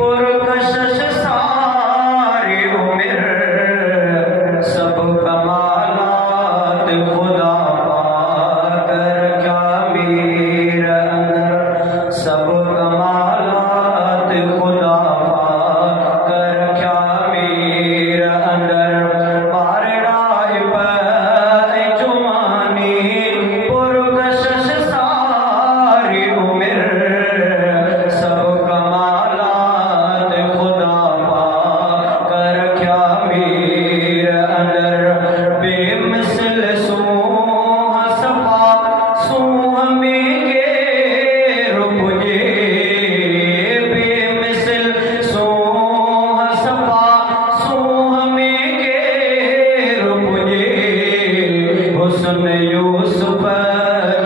पुरकशिश सारी उम्र सब कमालात खुदा पाकर क्या मेरे अंदर सब कमालात खुदा पाकर क्या मेरे अंदर पारड़ाए पे जुमानी पुरकशिश सारी उम्र सब कमालात खुदा पाकर क्या मेरे अंदर बेमिसल सूह सफा सूह में के रुपये बेमिसल सूह सफा सूह में के रुपये हुस्न यूसुफ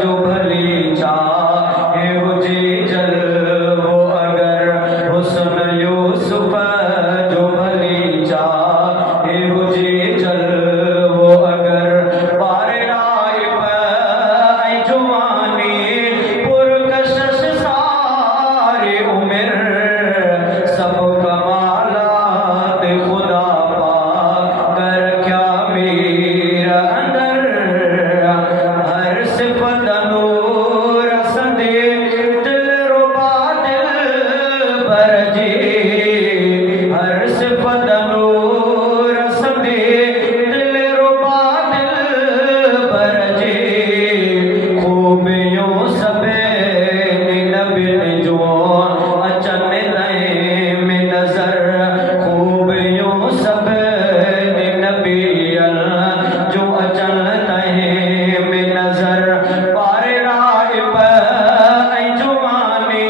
जो भली चाहे हुजे जल हो अगर हुस्न यूसुफ जो भली चाहे हुजे जल हो अगर पारड़ाए पे जुमानी पुरकशिश सारी उम्र सब कमालात खुदा पाकर क्या मेरा अंदर हर सिफत नूर संदे दिल रुबा दिल बरजे हर सिफत नूर संदे दिल रुबा दिल बरजे खूबियों सबे नबिन जो अचन तय में नजर खूबियों सबे नबियन जो अचन तय में नजर पारड़ाए पे जुमानी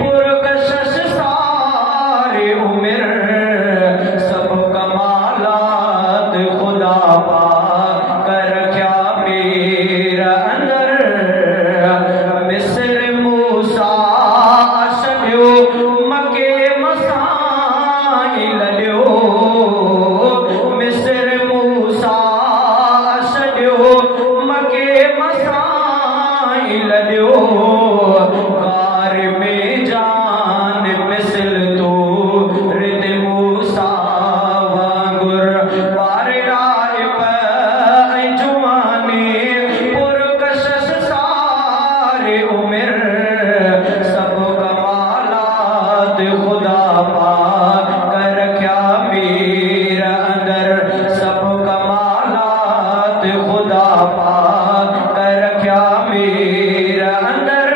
पुरकशिश सारी उम्र सब कमालात खुदा पाकर क्या मेरा अंदर मिस्र मूसा अशन्यो मके मसाइल लियो मिस्र मूसा अशन्यो मके मसाइल लियो कार में जान मिसल तो रिद मूसा वांगुर पारड़ाए पे जुमानी पुरकशिश सारी उम्र सब कमालात खुदा पाकर क्या मेरा अंदर सब कमालात खुदा पाकर क्या मेरा अंदर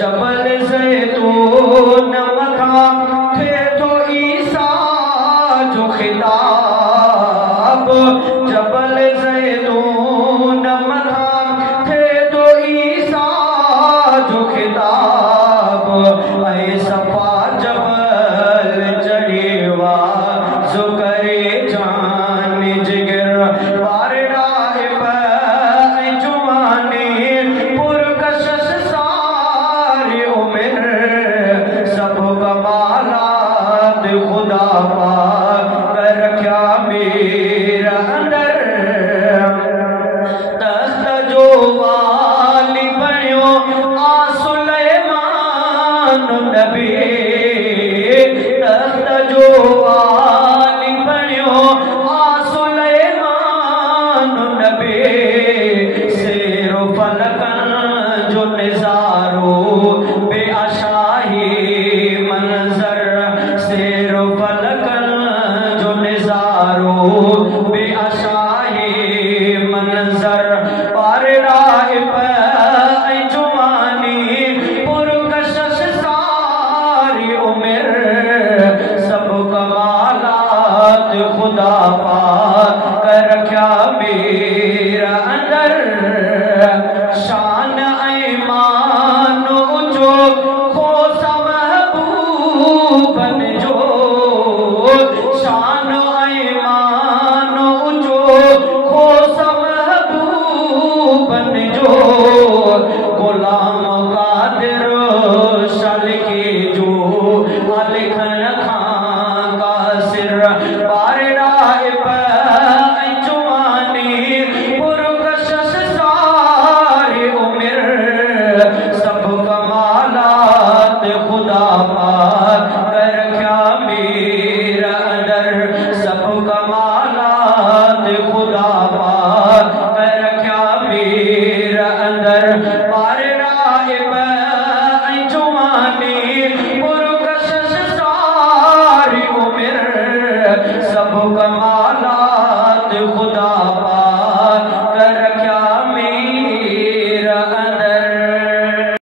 जबल ज़ैतून मथा थे तो ईसा जो खिताब जबल ज़ैतून मथा थे तो ईसा जो खिताब ऐ सफा जबल चढ़ीवा जो करे जान जिगर पारड़ाए पे जुमानी पुरकशिश सारी उम्र सब कमालात खुदा पाकर क्या मेरा अंदर तख्त जो वाली बनियो आ सुलेमान नबी तख्त जो वाली बनियो आ सुलेमान नबी शेरो फलकन जो निजारो बेअशाही मंजर शेरो फलकन जो निजारो बेअशाही मंजर पारड़ाए पे जुमानी पुरकशिश सारी उम्र सब कमाल जात खुदा